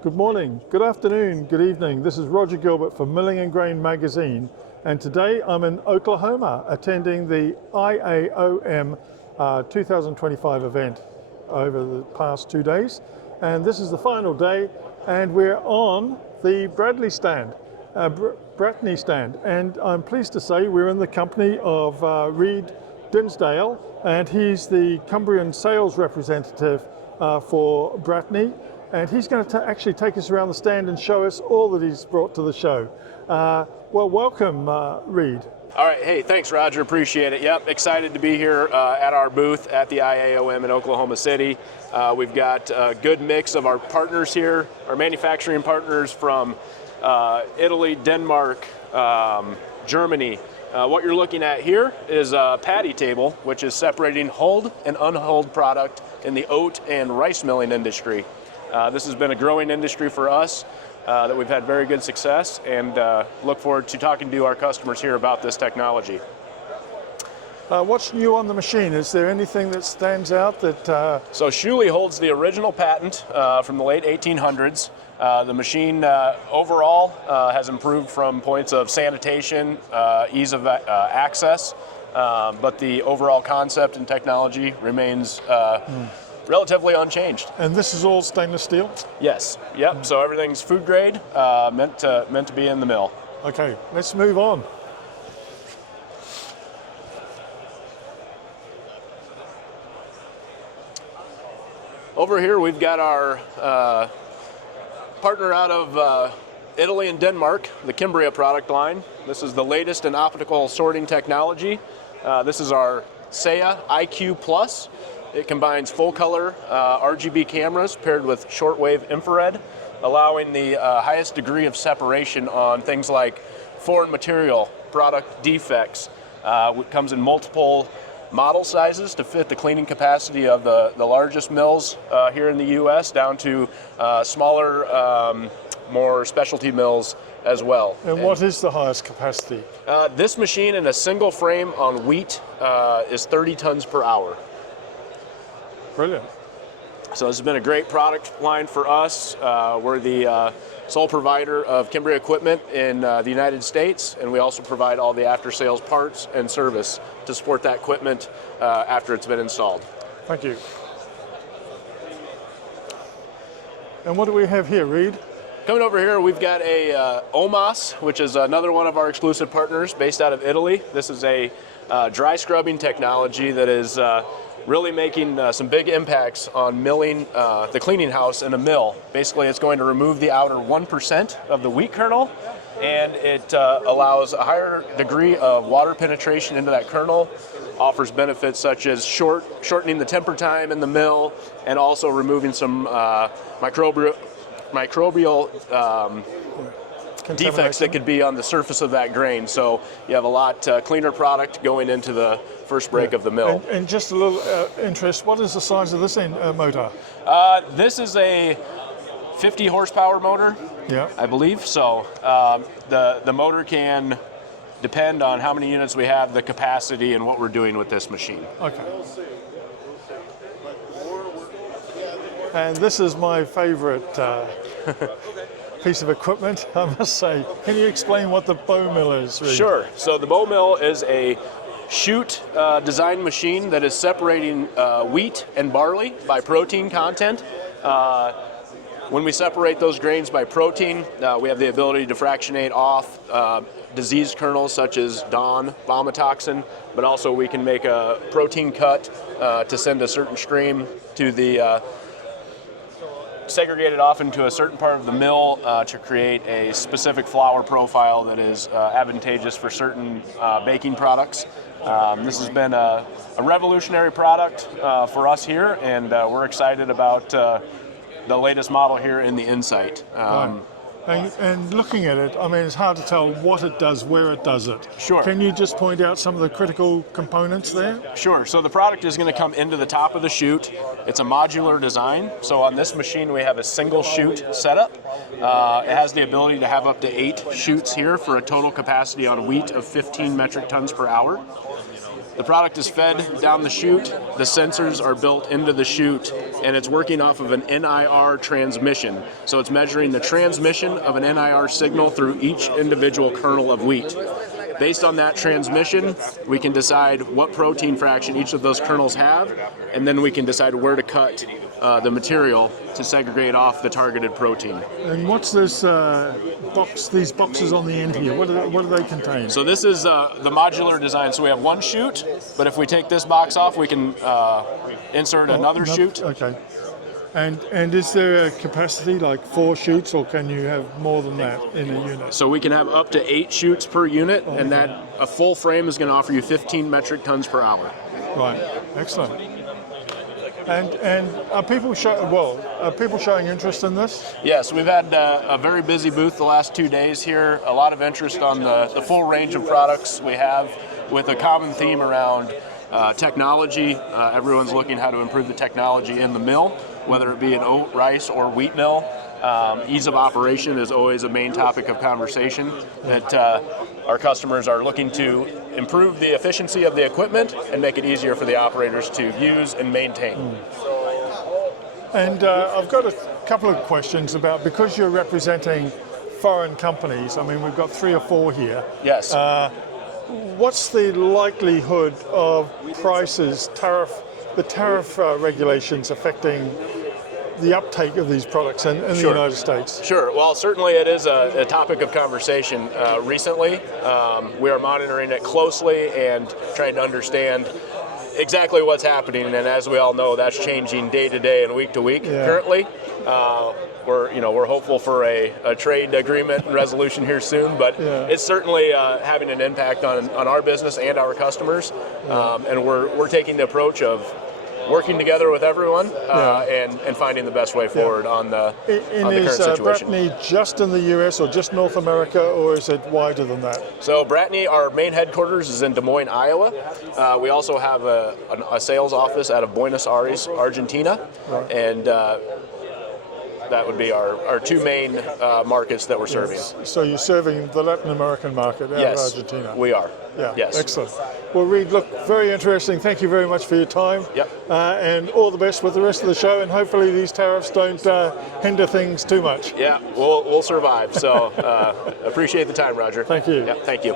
Good morning, good afternoon, good evening. This is Roger Gilbert from Milling and Grain Magazine, and today I'm in Oklahoma attending the IAOM 2025 event over the past 2 days. And this is the final day, and we're on the Bratney stand. And I'm pleased to say we're in the company of Reed Dinsdale, and he's the Cumbrian sales representative for Bratney. And he's going to actually take us around the stand and show us all that he's brought to the show. Well, welcome, Reed. All right, hey, thanks, Roger, appreciate it. Yep, excited to be here at our booth at the IAOM in Oklahoma City. We've got a good mix of our partners here, our manufacturing partners from Italy, Denmark, Germany. What you're looking at here is a paddy table, which is separating hulled and unhulled product in the oat and rice milling industry. This has been a growing industry for us that we've had very good success, and look forward to talking to our customers here about this technology. What's new on the machine? Is there anything that stands out that... So Schuley holds the original patent from the late 1800s. The machine overall has improved from points of sanitation, ease of access, but the overall concept and technology remains relatively unchanged. And this is all stainless steel? Yes. Yep. So everything's food grade, meant to be in the mill. Okay, let's move on. Over here we've got our partner out of Italy and Denmark, the Cambria product line. This is the latest in optical sorting technology. This is our SEA IQ Plus. It combines full color RGB cameras paired with shortwave infrared, allowing the highest degree of separation on things like foreign material, product defects. It comes in multiple model sizes to fit the cleaning capacity of the largest mills here in the U.S. down to smaller, more specialty mills as well. And what is the highest capacity? This machine in a single frame on wheat is 30 tons per hour. Brilliant. So this has been a great product line for us. We're the sole provider of Cambria equipment in the United States, and we also provide all the after-sales parts and service to support that equipment after it's been installed. Thank you. And what do we have here, Reed? Coming over here, we've got a OMOS, which is another one of our exclusive partners based out of Italy. This is a dry scrubbing technology that is really making some big impacts on milling the cleaning house in a mill. Basically, it's going to remove the outer 1% of the wheat kernel, and it allows a higher degree of water penetration into that kernel, offers benefits such as shortening the temper time in the mill, and also removing some microbial defects that could be on the surface of that grain. So you have a lot cleaner product going into the first break of the mill. And just a little interest, what is the size of this motor? This is a 50 horsepower motor, yeah, I believe. So the motor can depend on how many units we have, the capacity, and what we're doing with this machine. Okay. And this is my favorite piece of equipment, I must say. Can you explain what the bow mill is, Reed? Sure. So the bow mill is a chute design machine that is separating wheat and barley by protein content. When we separate those grains by protein, we have the ability to fractionate off diseased kernels such as DON, vomitoxin, but also we can make a protein cut to send a certain stream to the segregated off into a certain part of the mill to create a specific flour profile that is advantageous for certain baking products. This has been a revolutionary product for us here, and we're excited about the latest model here in the Insight. Right. And looking at it, I mean, it's hard to tell what it does, where it does it. Sure. Can you just point out some of the critical components there? Sure. So the product is going to come into the top of the chute. It's a modular design. So on this machine, we have a single chute setup. It has the ability to have up to 8 chutes here for a total capacity on wheat of 15 metric tons per hour. The product is fed down the chute, the sensors are built into the chute, and it's working off of an NIR transmission. So it's measuring the transmission of an NIR signal through each individual kernel of wheat. Based on that transmission, we can decide what protein fraction each of those kernels have, and then we can decide where to cut the material to segregate off the targeted protein. And what's this box? These boxes on the end here. What do they contain? So this is the modular design. So we have one chute, but if we take this box off, we can insert another chute. Okay. And is there a capacity like 4 chutes, or can you have more than that in a unit? So we can have up to 8 chutes per unit, and that a full frame is going to offer you 15 metric tons per hour. Right. Excellent. And are people showing interest in this? Yes, we've had a very busy booth the last 2 days here. A lot of interest on the full range of products we have, with a common theme around technology. Everyone's looking how to improve the technology in the mill, whether it be an oat, rice, or wheat mill. Ease of operation is always a main topic of conversation, that our customers are looking to improve the efficiency of the equipment and make it easier for the operators to use and maintain. And I've got a couple of questions about, because you're representing foreign companies, I mean, we've got 3 or 4 here. Yes. What's the likelihood of prices, the tariff regulations affecting the uptake of these products in the United States? Sure. Well, certainly it is a topic of conversation recently. We are monitoring it closely and trying to understand exactly what's happening. And as we all know, that's changing day to day and week to week currently. We're hopeful for a trade agreement and resolution here soon, but it's certainly having an impact on our business and our customers. And we're taking the approach of working together with everyone and finding the best way forward on the current situation. Is Bratney just in the US or just North America, or is it wider than that? So Bratney, our main headquarters is in Des Moines, Iowa. We also have a sales office out of Buenos Aires, Argentina, and that would be our 2 main markets that we're serving. So you're serving the Latin American market out of Argentina? We are. Yeah, yes. Excellent. Well, Reed, look, very interesting. Thank you very much for your time. Yep. And all the best with the rest of the show, and hopefully these tariffs don't hinder things too much. Yeah, we'll survive. So appreciate the time, Roger. Thank you. Yeah, thank you.